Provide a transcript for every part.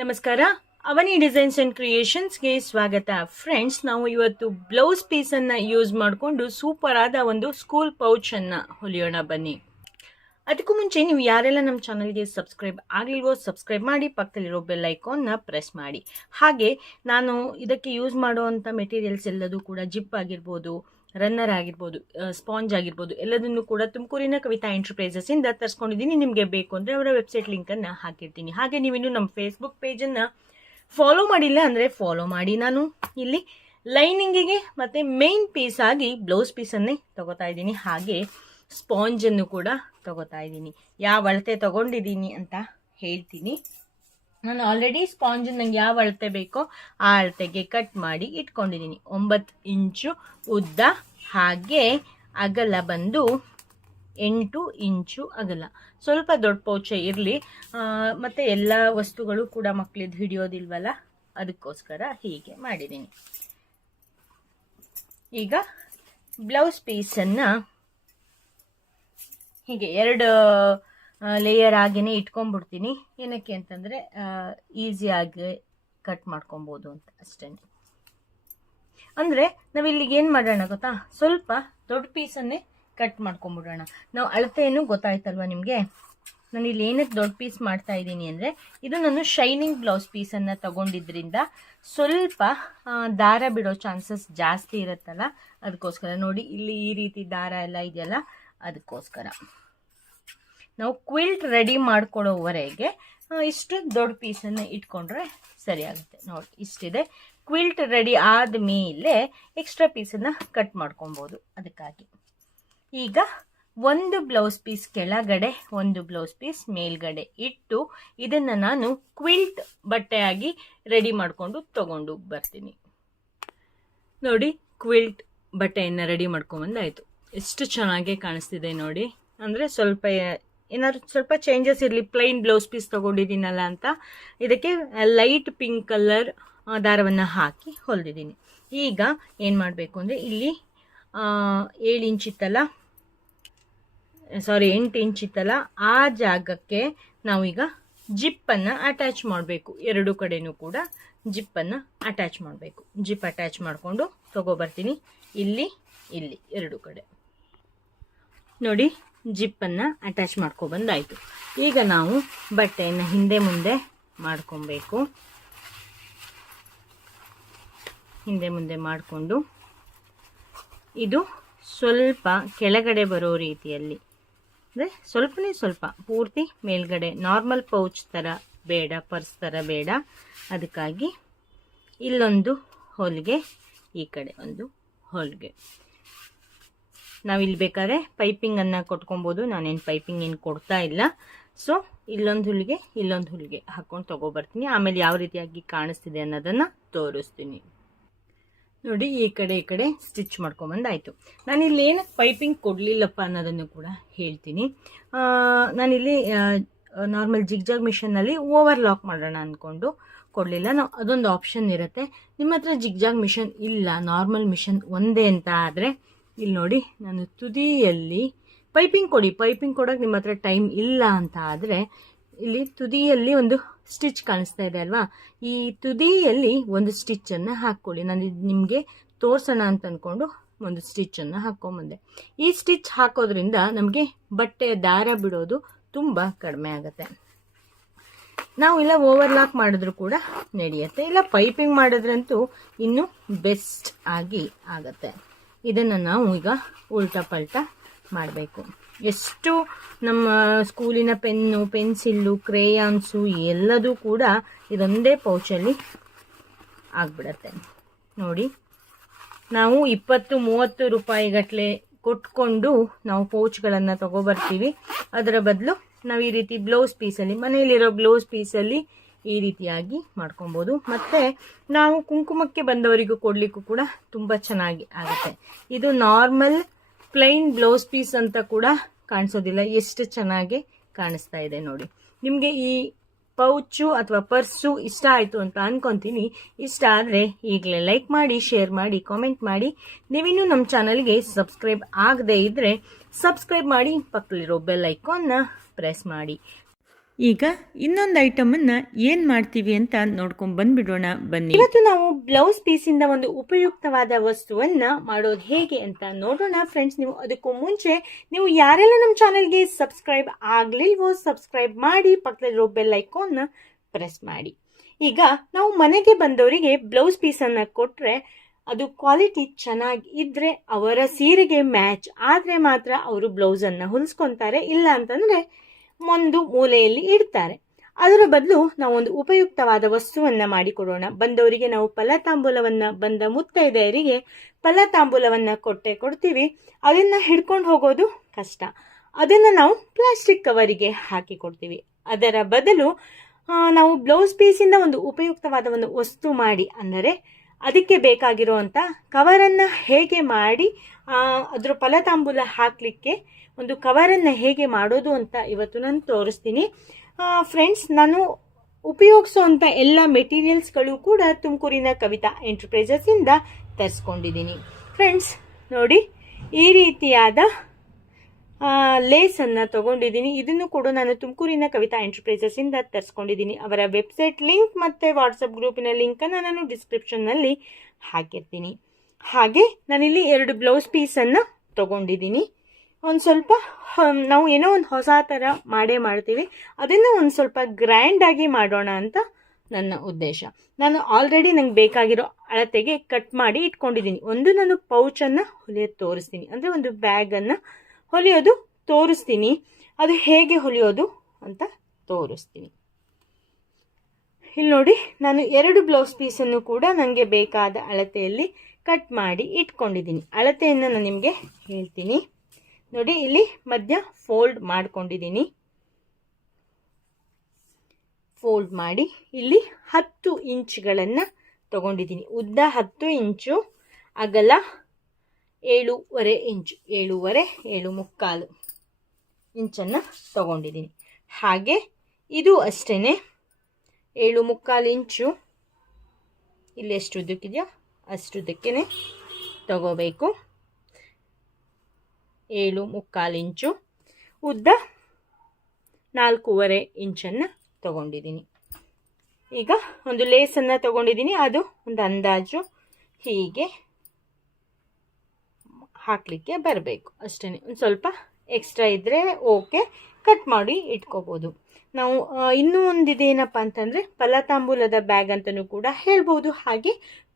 ನಮಸ್ಕಾರ. ಅವನಿ designs and ಕ್ರಿಯೇಷನ್ಸ್ಗೆ ಸ್ವಾಗತ. Friends ನಾವು ಇವತ್ತು ಬ್ಲೌಸ್ ಪೀಸನ್ನು ಯೂಸ್ ಮಾಡಿಕೊಂಡು ಸೂಪರ್ ಆದ ಒಂದು ಸ್ಕೂಲ್ ಪೌಚನ್ನು ಹೊಲಿಯೋಣ ಬನ್ನಿ. ಅದಕ್ಕೂ ಮುಂಚೆ ನೀವು ಯಾರೆಲ್ಲ ನಮ್ಮ ಚಾನಲ್ಗೆ ಸಬ್ಸ್ಕ್ರೈಬ್ ಆಗಲಿಲ್ವೋ ಸಬ್ಸ್ಕ್ರೈಬ್ ಮಾಡಿ, ಪಕ್ಕದಲ್ಲಿರೋ ಬೆಲ್ ಐಕಾನ್ನ ಪ್ರೆಸ್ ಮಾಡಿ. ಹಾಗೆ ನಾನು ಇದಕ್ಕೆ ಯೂಸ್ ಮಾಡುವಂಥ ಮೆಟೀರಿಯಲ್ಸ್ ಎಲ್ಲದೂ ಕೂಡ ಜಿಪ್ ಆಗಿರ್ಬೋದು ರನ್ನರ್ ಆಗಿರ್ಬೋದು ಸ್ಪಾಂಜ್ ಆಗಿರ್ಬೋದು, ಎಲ್ಲದನ್ನು ಕೂಡ ತುಮಕೂರಿನ ಕವಿತಾ ಎಂಟರ್ಪ್ರೈಸಸ್ ಇಂದ ತರಿಸ್ಕೊಂಡಿದ್ದೀನಿ. ನಿಮಗೆ ಬೇಕು ಅಂದರೆ ಅವರ ವೆಬ್ಸೈಟ್ ಲಿಂಕನ್ನು ಹಾಕಿರ್ತೀನಿ. ಹಾಗೆ ನೀವಿನ್ನು ನಮ್ಮ ಫೇಸ್ಬುಕ್ ಪೇಜನ್ನು ಫಾಲೋ ಮಾಡಿಲ್ಲ ಅಂದರೆ ಫಾಲೋ ಮಾಡಿ ನಾನು. ಇಲ್ಲಿ ಲೈನಿಂಗಿಗೆ ಮತ್ತು ಮೇನ್ ಪೀಸ್ ಆಗಿ ಬ್ಲೌಸ್ ಪೀಸನ್ನೇ ತಗೋತಾ ಇದ್ದೀನಿ. ಹಾಗೆ ಸ್ಪಾಂಜನ್ನು ಕೂಡ ತಗೋತಾ ಇದ್ದೀನಿ. ಯಾವ ಅಳತೆ ತಗೊಂಡಿದ್ದೀನಿ ಅಂತ ಹೇಳ್ತೀನಿ. ನಾನು ಆಲ್ರೆಡಿ ಸ್ಪಾಂಜ್ ನಂಗೆ ಯಾವ ಅಳತೆ ಬೇಕೋ ಆ ಅಳತೆಗೆ ಕಟ್ ಮಾಡಿ ಇಟ್ಕೊಂಡಿದ್ದೀನಿ ಒಂಬತ್ತು ಇಂಚು ಉದ್ದ ಹಾಗೆ ಅಗಲ ಬಂದು ಎಂಟು ಇಂಚು ಅಗಲ. ಸ್ವಲ್ಪ ದೊಡ್ಡ ಪೌಚೆ ಇರಲಿ. ಮತ್ತು ಎಲ್ಲ ವಸ್ತುಗಳು ಕೂಡ ಮಕ್ಕಳಿದ್ದು ಹಿಡಿಯೋದಿಲ್ವಲ್ಲ? ಅದಕ್ಕೋಸ್ಕರ ಹೀಗೆ ಮಾಡಿದ್ದೀನಿ ಈಗ ಬ್ಲೌಸ್ ಪೀಸನ್ನು ಹೀಗೆ ಎರಡು ಲೇಯರ್ ಆಗಿನೇ ಇಟ್ಕೊಂಡ್ಬಿಡ್ತೀನಿ. ಏನಕ್ಕೆ ಅಂತಂದರೆ ಈಸಿಯಾಗಿ ಕಟ್ ಮಾಡ್ಕೊಬೋದು ಅಂತ ಅಷ್ಟೇ. ಅಂದರೆ ನಾವಿಲ್ಲಿಗೆ ಏನು ಮಾಡೋಣ ಗೊತ್ತಾ? ಸ್ವಲ್ಪ ದೊಡ್ಡ ಪೀಸನ್ನೇ ಕಟ್ ಮಾಡ್ಕೊಂಬಿಡೋಣ ನಾವು ಅಳತೆಯನ್ನು ಗೊತ್ತಾಯ್ತಲ್ವ ನಿಮಗೆ? ನಾನು ಇಲ್ಲಿ ಏನಕ್ಕೆ ದೊಡ್ಡ ಪೀಸ್ ಮಾಡ್ತಾ ಇದ್ದೀನಿ ಅಂದರೆ, ಇದು ನಾನು ಶೈನಿಂಗ್ ಬ್ಲೌಸ್ ಪೀಸನ್ನು ತಗೊಂಡಿದ್ರಿಂದ ಸ್ವಲ್ಪ ದಾರ ಬಿಡೋ ಚಾನ್ಸಸ್ ಜಾಸ್ತಿ ಇರುತ್ತಲ್ಲ? ಅದಕ್ಕೋಸ್ಕರ ನೋಡಿ, ಇಲ್ಲಿ ಈ ರೀತಿ ದಾರ ಎಲ್ಲ ಇದೆಯಲ್ಲ? ಅದಕ್ಕೋಸ್ಕರ. ನಾವು ಕ್ವಿಲ್ಟ್ ರೆಡಿ ಮಾಡ್ಕೊಳ್ಳೋವರೆಗೆ ಇಷ್ಟು ದೊಡ್ಡ ಪೀಸನ್ನು ಇಟ್ಕೊಂಡ್ರೆ ಸರಿಯಾಗುತ್ತೆ ನೋಡಿ, ಇಷ್ಟಿದೆ. ಕ್ವಿಲ್ಟ್ ರೆಡಿ ಆದಮೇಲೆ ಎಕ್ಸ್ಟ್ರಾ ಪೀಸನ್ನು ಕಟ್ ಮಾಡ್ಕೊಬೋದು ಅದಕ್ಕಾಗಿ. ಈಗ ಒಂದು ಬ್ಲೌಸ್ ಪೀಸ್ ಕೆಳಗಡೆ, ಒಂದು ಬ್ಲೌಸ್ ಪೀಸ್ ಮೇಲ್ಗಡೆ ಇಟ್ಟು ಇದನ್ನು ನಾನು ಕ್ವಿಲ್ಟ್ ಬಟ್ಟೆಯಾಗಿ ರೆಡಿ ಮಾಡಿಕೊಂಡು ತಗೊಂಡು ಬರ್ತೀನಿ. ನೋಡಿ ಕ್ವಿಲ್ಟ್ ಬಟ್ಟೆಯನ್ನು ರೆಡಿ ಮಾಡ್ಕೊಂಬಂದಾಯಿತು ಎಷ್ಟು ಚೆನ್ನಾಗಿ ಕಾಣಿಸ್ತಿದೆ ನೋಡಿ. ಅಂದರೆ ಸ್ವಲ್ಪ ಏನಾದ್ರು ಸ್ವಲ್ಪ ಚೇಂಜಸ್ ಇರಲಿ ಪ್ಲೈನ್ ಬ್ಲೌಸ್ ಪೀಸ್ ತೊಗೊಂಡಿದ್ದೀನಲ್ಲ ಅಂತ. ಇದಕ್ಕೆ ಲೈಟ್ ಪಿಂಕ್ ಕಲರ್ ದಾರವನ್ನು ಹಾಕಿ ಹೊಲಿದಿದ್ದೀನಿ. ಈಗ ಏನು ಮಾಡಬೇಕು ಅಂದರೆ ಇಲ್ಲಿ ಏಳು ಇಂಚ್ ಇತ್ತಲ್ಲ ಸಾರಿ ಎಂಟು ಇಂಚ್ ಇತ್ತಲ್ಲ, ಆ ಜಾಗಕ್ಕೆ ನಾವೀಗ ಜಿಪ್ಪನ್ನು ಅಟ್ಯಾಚ್ ಮಾಡಬೇಕು. ಎರಡು ಕಡೆಯೂ ಕೂಡ ಜಿಪ್ಪನ್ನು ಅಟ್ಯಾಚ್ ಮಾಡಬೇಕು. ಜಿಪ್ ಅಟ್ಯಾಚ್ ಮಾಡಿಕೊಂಡು ತೊಗೊಬರ್ತೀನಿ ಇಲ್ಲಿ ಇಲ್ಲಿ, ಎರಡು ಕಡೆ. ನೋಡಿ ಜಿಪ್ಪನ್ನು ಅಟ್ಯಾಚ್ ಮಾಡ್ಕೊಬಂದಾಯಿತು. ಈಗ ನಾವು ಬಟ್ಟೆಯನ್ನು ಹಿಂದೆ ಮುಂದೆ ಮಾಡ್ಕೊಬೇಕು. ಹಿಂದೆ ಮುಂದೆ ಮಾಡಿಕೊಂಡು ಇದು ಸ್ವಲ್ಪ ಕೆಳಗಡೆ ಬರೋ ರೀತಿಯಲ್ಲಿ. ಅಂದರೆ ಸ್ವಲ್ಪನೇ ಸ್ವಲ್ಪ, ಪೂರ್ತಿ ಮೇಲ್ಗಡೆ ನಾರ್ಮಲ್ ಪೌಚ್ ಥರ ಬೇಡ ಪರ್ಸ್ ಥರ ಬೇಡ. ಅದಕ್ಕಾಗಿ ಇಲ್ಲೊಂದು ಹೊಲಿಗೆ, ಈ ಕಡೆ ಒಂದು ಹೊಲಿಗೆ. ನಾವಿಲ್ಲಿ ಬೇಕಾದ್ರೆ ಪೈಪಿಂಗನ್ನು ಕೊಟ್ಕೊಬೋದು. ನಾನೇನು ಪೈಪಿಂಗ್ ಏನು ಕೊಡ್ತಾ ಇಲ್ಲ. ಸೊ ಇಲ್ಲೊಂದು ಹುಲಿಗೆ ಇಲ್ಲೊಂದು ಹುಲಿಗೆ ಹಾಕ್ಕೊಂಡು ತೊಗೊಬರ್ತೀನಿ. ಆಮೇಲೆ ಯಾವ ರೀತಿಯಾಗಿ ಕಾಣಿಸ್ತಿದೆ ಅನ್ನೋದನ್ನು ತೋರಿಸ್ತೀನಿ. ನೋಡಿ, ಈ ಕಡೆ ಈ ಕಡೆ ಸ್ಟಿಚ್ ಮಾಡ್ಕೊಂಬಂದಾಯಿತು. ನಾನಿಲ್ಲಿ ಏನು ಪೈಪಿಂಗ್ ಕೊಡಲಿಲ್ಲಪ್ಪ ಅನ್ನೋದನ್ನು ಕೂಡ ಹೇಳ್ತೀನಿ. ನಾನಿಲ್ಲಿ ನಾರ್ಮಲ್ ಜಿಗ್ಜಾಗ್ ಮಿಷನ್ನಲ್ಲಿ ಓವರ್ ಲಾಕ್ ಮಾಡೋಣ ಅಂದ್ಕೊಂಡು ಕೊಡಲಿಲ್ಲ. ನಾವು ಅದೊಂದು ಆಪ್ಷನ್ ಇರುತ್ತೆ. ನಿಮ್ಮ ಹತ್ರ ಜಿಗ್ಜಾಗ್ ಮಿಷನ್ ಇಲ್ಲ ನಾರ್ಮಲ್ ಮಿಷನ್ ಒಂದೇ ಅಂತ ಆದರೆ ಇಲ್ಲಿ ನೋಡಿ, ನಾನು ತುದಿಯಲ್ಲಿ ಪೈಪಿಂಗ್ ಕೊಡಿ ಪೈಪಿಂಗ್ ಕೊಡೋಕೆ ನಿಮ್ಮ ಹತ್ರ ಟೈಮ್ ಇಲ್ಲ ಅಂತ ಆದರೆ ಇಲ್ಲಿ ತುದಿಯಲ್ಲಿ ಒಂದು ಸ್ಟಿಚ್ ಕಾಣಿಸ್ತಾ ಇದೆ ಅಲ್ವಾ? ಈ ತುದಿಯಲ್ಲಿ ಒಂದು ಸ್ಟಿಚ್ಚನ್ನು ಹಾಕ್ಕೊಳ್ಳಿ. ನಾನು ನಿಮಗೆ ತೋರಿಸೋಣ ಅಂತ ಅಂದ್ಕೊಂಡು ಒಂದು ಸ್ಟಿಚ್ಚನ್ನು ಹಾಕ್ಕೊಂಬಂದೆ ಈ ಸ್ಟಿಚ್ ಹಾಕೋದ್ರಿಂದ ನಮಗೆ ಬಟ್ಟೆಯ ದಾರ ಬಿಡೋದು ತುಂಬ ಕಡಿಮೆ ಆಗುತ್ತೆ. ನಾವು ಇಲ್ಲ ಓವರ್ಲಾಕ್ ಮಾಡಿದ್ರು ಕೂಡ ನಡೆಯುತ್ತೆ. ಇಲ್ಲ ಪೈಪಿಂಗ್ ಮಾಡಿದ್ರಂತೂ ಇನ್ನೂ ಬೆಸ್ಟ್ ಆಗಿ ಆಗತ್ತೆ. ಇದನ್ನು ನಾವು ಈಗ ಉಲ್ಟಾ ಪಲ್ಟಾ ಮಾಡಬೇಕು. ಎಷ್ಟು ನಮ್ಮ ಸ್ಕೂಲಿನ ಪೆನ್ನು, ಪೆನ್ಸಿಲ್ಲು, ಕ್ರೇಯಾನ್ಸು ಎಲ್ಲದೂ ಕೂಡ ಇದೊಂದೇ ಪೌಚಲ್ಲಿ ಆಗ್ಬಿಡತ್ತೆ. ನೋಡಿ, ನಾವು ಇಪ್ಪತ್ತು, ಮೂವತ್ತು ರೂಪಾಯಿ ಗಟ್ಟಲೆ ಕೊಟ್ಕೊಂಡು ನಾವು ಪೌಚ್ಗಳನ್ನು ತಗೊಬರ್ತೀವಿ. ಅದರ ಬದಲು ನಾವು ಈ ರೀತಿ ಬ್ಲೌಸ್ ಪೀಸಲ್ಲಿ ಮನೆಯಲ್ಲಿರೋ ಬ್ಲೌಸ್ ಪೀಸಲ್ಲಿ ಈ ರೀತಿಯಾಗಿ ಮಾಡ್ಕೊಬೋದು. ಮತ್ತು ನಾವು ಕುಂಕುಮಕ್ಕೆ ಬಂದವರಿಗೂ ಕೊಡಲಿಕ್ಕೂ ಕೂಡ ತುಂಬ ಚೆನ್ನಾಗಿ ಆಗುತ್ತೆ. ಇದು ನಾರ್ಮಲ್ ಪ್ಲೈನ್ ಬ್ಲೌಸ್ ಪೀಸ್ ಅಂತ ಕೂಡ ಕಾಣಿಸೋದಿಲ್ಲ. ಎಷ್ಟು ಚೆನ್ನಾಗಿ ಕಾಣಿಸ್ತಾ ಇದೆ ನೋಡಿ. ನಿಮಗೆ ಈ ಪೌಚು ಅಥವಾ ಪರ್ಸು ಇಷ್ಟ ಆಯಿತು ಅಂತ ಅನ್ಕೊಂತೀನಿ. ಇಷ್ಟ ಆದರೆ ಈಗಲೇ ಲೈಕ್ ಮಾಡಿ ಶೇರ್ ಮಾಡಿ ಕಾಮೆಂಟ್ ಮಾಡಿ. ನೀವಿನ್ನೂ ನಮ್ಮ ಚಾನಲ್ಗೆ ಸಬ್ಸ್ಕ್ರೈಬ್ ಆಗದೇ ಇದ್ದರೆ ಸಬ್ಸ್ಕ್ರೈಬ್ ಮಾಡಿ, ಪಕ್ಕದಲ್ಲಿರೋ ಬೆಲ್ ಐಕಾನ್ನ ಪ್ರೆಸ್ ಮಾಡಿ. ಈಗ ಇನ್ನೊಂದು ಐಟಮನ್ನು ಏನು ಮಾಡ್ತೀವಿ ಅಂತ ನೋಡ್ಕೊಂಡು ಬಂದ್ಬಿಡೋಣ, ಬನ್ನಿ. ಇವತ್ತು ನಾವು ಬ್ಲೌಸ್ ಪೀಸಿಂದ ಒಂದು ಉಪಯುಕ್ತವಾದ ವಸ್ತುವನ್ನ ಮಾಡೋದು ಹೇಗೆ ಅಂತ ನೋಡೋಣ ಫ್ರೆಂಡ್ಸ್. ನೀವು ಅದಕ್ಕೂ ಮುಂಚೆ ನೀವು ಯಾರೆಲ್ಲ ನಮ್ಮ ಚಾನೆಲ್ಗೆ ಸಬ್ಸ್ಕ್ರೈಬ್ ಆಗ್ಲಿಲ್ವೋ ಸಬ್ಸ್ಕ್ರೈಬ್ ಮಾಡಿ, ಪಕ್ಕದಲ್ಲಿರೋ ಬೆಲ್ ಐಕಾನ್ನ ಪ್ರೆಸ್ ಮಾಡಿ. ಈಗ ನಾವು ಮನೆಗೆ ಬಂದವರಿಗೆ ಬ್ಲೌಸ್ ಪೀಸನ್ನು ಕೊಟ್ಟರೆ ಅದು ಕ್ವಾಲಿಟಿ ಚೆನ್ನಾಗಿ ಇದ್ರೆ ಅವರ ಸೀರೆಗೆ ಮ್ಯಾಚ್ ಆದರೆ ಮಾತ್ರ ಅವರು ಬ್ಲೌಸನ್ನು ಹೊಲಿಸ್ಕೊತಾರೆ. ಇಲ್ಲ ಅಂತಂದರೆ ಒಂದು ಮೂಲೆಯಲ್ಲಿ ಇಡ್ತಾರೆ. ಅದರ ಬದಲು ನಾವು ಒಂದು ಉಪಯುಕ್ತವಾದ ವಸ್ತುವನ್ನ ಮಾಡಿಕೊಡೋಣ. ಬಂದವರಿಗೆ ನಾವು ಫಲತಾಂಬೂಲವನ್ನ, ಬಂದ ಮುತ್ತೈದೆಯರಿಗೆ ಫಲತಾಂಬೂಲವನ್ನ ಕೊಟ್ಟೆ ಕೊಡ್ತೀವಿ. ಅದನ್ನ ಹಿಡ್ಕೊಂಡು ಹೋಗೋದು ಕಷ್ಟ. ಅದನ್ನ ನಾವು ಪ್ಲಾಸ್ಟಿಕ್ ಕವರಿಗೆ ಹಾಕಿ ಕೊಡ್ತೀವಿ. ಅದರ ಬದಲು ನಾವು ಬ್ಲೌಸ್ ಪೀಸಿಂದ ಒಂದು ಉಪಯುಕ್ತವಾದ ಒಂದು ವಸ್ತು ಮಾಡಿ, ಅಂದರೆ ಅದಕ್ಕೆ ಬೇಕಾಗಿರುವಂಥ ಕವರನ್ನು ಹೇಗೆ ಮಾಡಿ ಅದ್ರ ಫಲತಾಂಬೂಲ ಹಾಕಲಿಕ್ಕೆ ಒಂದು ಕವರನ್ನು ಹೇಗೆ ಮಾಡೋದು ಅಂತ ಇವತ್ತು ನಾನು ತೋರಿಸ್ತೀನಿ. ಫ್ರೆಂಡ್ಸ್ ನಾನು ಉಪಯೋಗಿಸುವಂಥ ಎಲ್ಲ ಮೆಟೀರಿಯಲ್ಸ್ಗಳು ಕೂಡ ತುಮಕೂರಿನ ಕವಿತಾ ಎಂಟರ್ಪ್ರೈಸಸ್ಸಿಂದ ತರಿಸ್ಕೊಂಡಿದ್ದೀನಿ. ಫ್ರೆಂಡ್ಸ್ ನೋಡಿ, ಈ ರೀತಿಯಾದ ಲೇಸನ್ನು ತಗೊಂಡಿದ್ದೀನಿ. ಇದನ್ನು ಕೂಡ ನಾನು ತುಮಕೂರಿನ ಕವಿತಾ ಎಂಟರ್ಪ್ರೈಸಸ್ಸಿಂದ ತರಿಸ್ಕೊಂಡಿದ್ದೀನಿ. ಅವರ ವೆಬ್ಸೈಟ್ ಲಿಂಕ್ ಮತ್ತು ವಾಟ್ಸಪ್ ಗ್ರೂಪಿನ ಲಿಂಕನ್ನು ನಾನು ಡಿಸ್ಕ್ರಿಪ್ಷನ್ನಲ್ಲಿ ಹಾಕಿರ್ತೀನಿ. ಹಾಗೆ ನಾನಿಲ್ಲಿ ಎರಡು ಬ್ಲೌಸ್ ಪೀಸನ್ನು ತಗೊಂಡಿದ್ದೀನಿ. ಒಂದು ಸ್ವಲ್ಪ ನಾವು ಏನೋ ಒಂದು ಹೊಸ ಥರ ಮಾಡೇ ಮಾಡ್ತೀವಿ. ಅದನ್ನು ಒಂದು ಸ್ವಲ್ಪ ಗ್ರ್ಯಾಂಡಾಗಿ ಮಾಡೋಣ ಅಂತ ನನ್ನ ಉದ್ದೇಶ. ನಾನು ಆಲ್ರೆಡಿ ನಂಗೆ ಬೇಕಾಗಿರೋ ಅಳತೆಗೆ ಕಟ್ ಮಾಡಿ ಇಟ್ಕೊಂಡಿದ್ದೀನಿ. ಒಂದು ನಾನು ಪೌಚನ್ನು ಹೊಲಿಯೋದು ತೋರಿಸ್ತೀನಿ. ಅಂದರೆ ಒಂದು ಬ್ಯಾಗನ್ನು ಹೊಲಿಯೋದು ತೋರಿಸ್ತೀನಿ. ಅದು ಹೇಗೆ ಹೊಲಿಯೋದು ಅಂತ ತೋರಿಸ್ತೀನಿ. ಇಲ್ಲಿ ನೋಡಿ ನಾನು ಎರಡು ಬ್ಲೌಸ್ ಪೀಸನ್ನು ಕೂಡ ನನಗೆ ಬೇಕಾದ ಅಳತೆಯಲ್ಲಿ ಕಟ್ ಮಾಡಿ ಇಟ್ಕೊಂಡಿದ್ದೀನಿ. ಅಳತೆಯನ್ನು ನಾನು ನಿಮಗೆ ಹೇಳ್ತೀನಿ. ನೋಡಿ, ಇಲ್ಲಿ ಮಧ್ಯ ಫೋಲ್ಡ್ ಮಾಡ್ಕೊಂಡಿದ್ದೀನಿ. ಫೋಲ್ಡ್ ಮಾಡಿ ಇಲ್ಲಿ ಹತ್ತು ಇಂಚ್ಗಳನ್ನು ತಗೊಂಡಿದ್ದೀನಿ. ಉದ್ದ ಹತ್ತು ಇಂಚು, ಅಗಲ ಏಳೂವರೆ ಇಂಚು, ಏಳೂವರೆ ಏಳು ಮುಕ್ಕಾಲು ಇಂಚನ್ನು ತಗೊಂಡಿದ್ದೀನಿ. ಹಾಗೆ ಇದು ಅಷ್ಟೇ ಏಳು ಮುಕ್ಕಾಲು ಇಂಚು. ಇಲ್ಲಿ ಎಷ್ಟು ಉದ್ದಕ್ಕಿದೆಯೋ ಅಷ್ಟುದ್ದಕ್ಕೇ ತಗೋಬೇಕು. ಏಳು ಮುಕ್ಕಾಲು ಇಂಚು ಉದ್ದ ನಾಲ್ಕೂವರೆ ಇಂಚನ್ನು ತಗೊಂಡಿದ್ದೀನಿ ಈಗ ಒಂದು ಲೇಸನ್ನು ತಗೊಂಡಿದ್ದೀನಿ ಅದು ಒಂದು ಅಂದಾಜು ಹೀಗೆ ಹಾಕಲಿಕ್ಕೆ ಬರಬೇಕು. ಅಷ್ಟೇ ಒಂದು ಸ್ವಲ್ಪ ಎಕ್ಸ್ಟ್ರಾ ಇದ್ದರೆ ಓಕೆ ಕಟ್ ಮಾಡಿ ಇಟ್ಕೋಬೋದು. ನಾವು ಇನ್ನೂ ಒಂದಿದೇನಪ್ಪ ಅಂತಂದರೆ ಫಲತಾಂಬೂಲದ ಬ್ಯಾಗ್ ಅಂತಲೂ ಕೂಡ ಹೇಳ್ಬೋದು. ಹಾಗೆ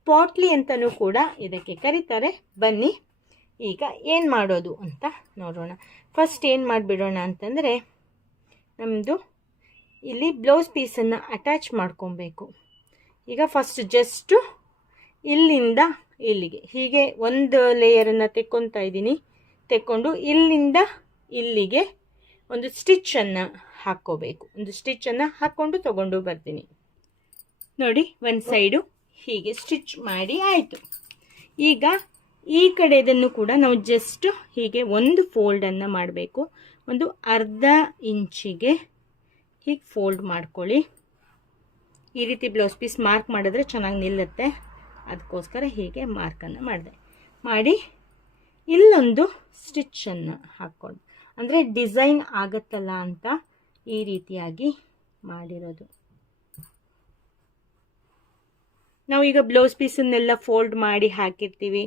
ಪಾಟ್ಲಿ ಅಂತಲೂ ಕೂಡ ಇದಕ್ಕೆ ಕರೀತಾರೆ. ಬನ್ನಿ, ಈಗ ಏನು ಮಾಡೋದು ಅಂತ ನೋಡೋಣ. ಫಸ್ಟ್ ಏನು ಮಾಡಿಬಿಡೋಣ ಅಂತಂದರೆ ನಮ್ಮದು ಇಲ್ಲಿ ಬ್ಲೌಸ್ ಪೀಸನ್ನು ಅಟ್ಯಾಚ್ ಮಾಡ್ಕೊಬೇಕು. ಈಗ ಫಸ್ಟ್ ಜಸ್ಟು ಇಲ್ಲಿಂದ ಇಲ್ಲಿಗೆ, ಹೀಗೆ ಒಂದು ಲೇಯರನ್ನು ತೆಕ್ಕೊತಾ ಇದ್ದೀನಿ. ತೆಕ್ಕೊಂಡು ಇಲ್ಲಿಂದ ಇಲ್ಲಿಗೆ ಒಂದು ಸ್ಟಿಚ್ಚನ್ನು ಹಾಕ್ಕೋಬೇಕು. ಒಂದು ಸ್ಟಿಚ್ಚನ್ನು ಹಾಕ್ಕೊಂಡು ತಗೊಂಡು ಬರ್ತೀನಿ. ನೋಡಿ, ಒಂದು ಸೈಡು ಹೀಗೆ ಸ್ಟಿಚ್ ಮಾಡಿ ಆಯಿತು. ಈಗ ಈ ಕಡೆದನ್ನು ಕೂಡ ನಾವು ಜಸ್ಟ್ ಹೀಗೆ ಒಂದು ಫೋಲ್ಡನ್ನು ಮಾಡಬೇಕು. ಒಂದು ಅರ್ಧ ಇಂಚಿಗೆ ಹೀಗೆ ಫೋಲ್ಡ್ ಮಾಡ್ಕೊಳ್ಳಿ. ಈ ರೀತಿ ಬ್ಲೌಸ್ ಪೀಸ್ ಮಾರ್ಕ್ ಮಾಡಿದ್ರೆ ಚೆನ್ನಾಗಿ ನಿಲ್ಲುತ್ತೆ. ಅದಕ್ಕೋಸ್ಕರ ಹೀಗೆ ಮಾರ್ಕನ್ನು ಮಾಡಿದೆ. ಮಾಡಿ ಇಲ್ಲೊಂದು ಸ್ಟಿಚ್ಚನ್ನು ಹಾಕ್ಕೊಂಡು ಅಂದರೆ ಡಿಸೈನ್ ಆಗುತ್ತಲ್ಲ ಅಂತ ಈ ರೀತಿಯಾಗಿ ಮಾಡಿರೋದು. ನಾವು ಈಗ ಬ್ಲೌಸ್ ಪೀಸನ್ನೆಲ್ಲ ಫೋಲ್ಡ್ ಮಾಡಿ ಹಾಕಿರ್ತೀವಿ.